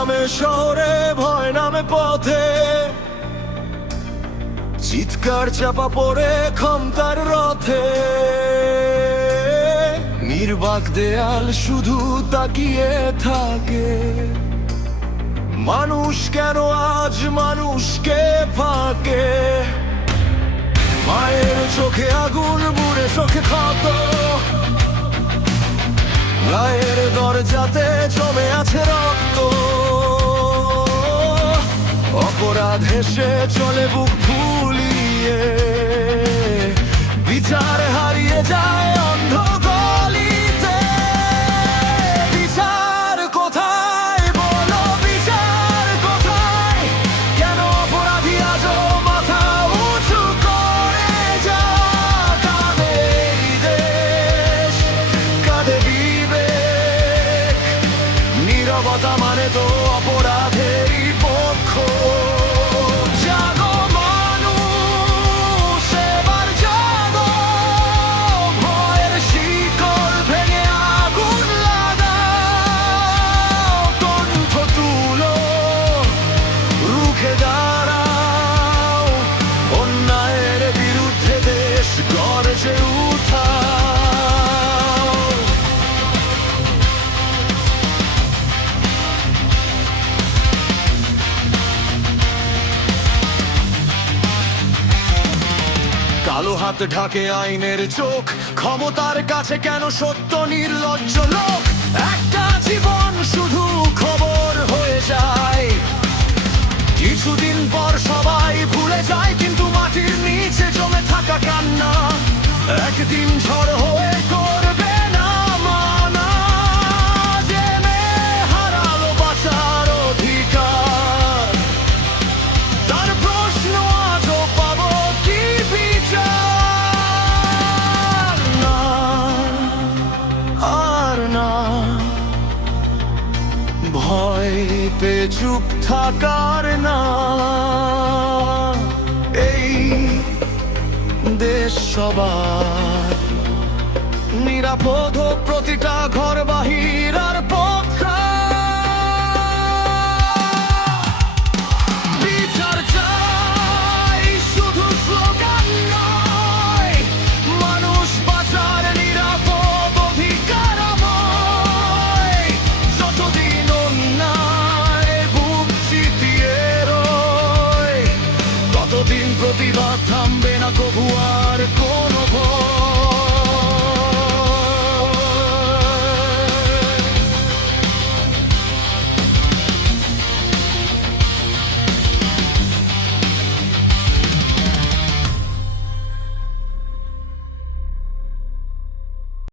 নামে শহরে, ভয় নামে পথে, চিৎকার চাপা পড়ে ক্ষমতার রথে। নির্বাক দেয়াল শুধু তাকিয়ে থাকে, মানুষ কেন আজ মানুষকে ফাঁকে। মায়ের চোখে আগুন, বুড়ে চোখে ক্ষত, গায়ের দরজাতে জমে আছে রক্ত। অপরাধ হেসে চলে বুক ফুলিয়ে, বিচার হারিয়ে যায় অন্ধ গলিতে। বিচার কোথায় বলো, বিচার কোথায়? কেন অপরাধী আজও মাথা উঁচু করে যায়? কাঁদে এই দেশ, কাঁদে বিবেক, নীরবতা মানে তো অপরাধেরই পক্ষ। জাগো মানুষ, এবার জাগো, ভয়ের শিকল ভেঙে আগুন লাগাও। কণ্ঠ তুলো, রুখে দাঁড়াও, অন্যায়ের বিরুদ্ধে দেশ গর্জে উঠাও। কালো হাত ঢাকে আইনের চোখ, ক্ষমতার কাছে কেন সত্য নির্লজ্জ লোক? একটা জীবন শুধু খবর হয়ে যায়, কিছুদিন পর সবাই ভুলে যায়, কিন্তু মাটির নিচে জমে থাকা কান্না একদিন ঝড় হয়ে করবে না মানা। যে মেয়ে হারালো বাঁচার অধিকার, তার প্রশ্ন আজও পাবো কি বিচার? না, আর না, ভয় পেয়ে চুপ থাকার না। এই দেশ সবার, নিরাপদ হোক প্রতিটা ঘর বাহির আর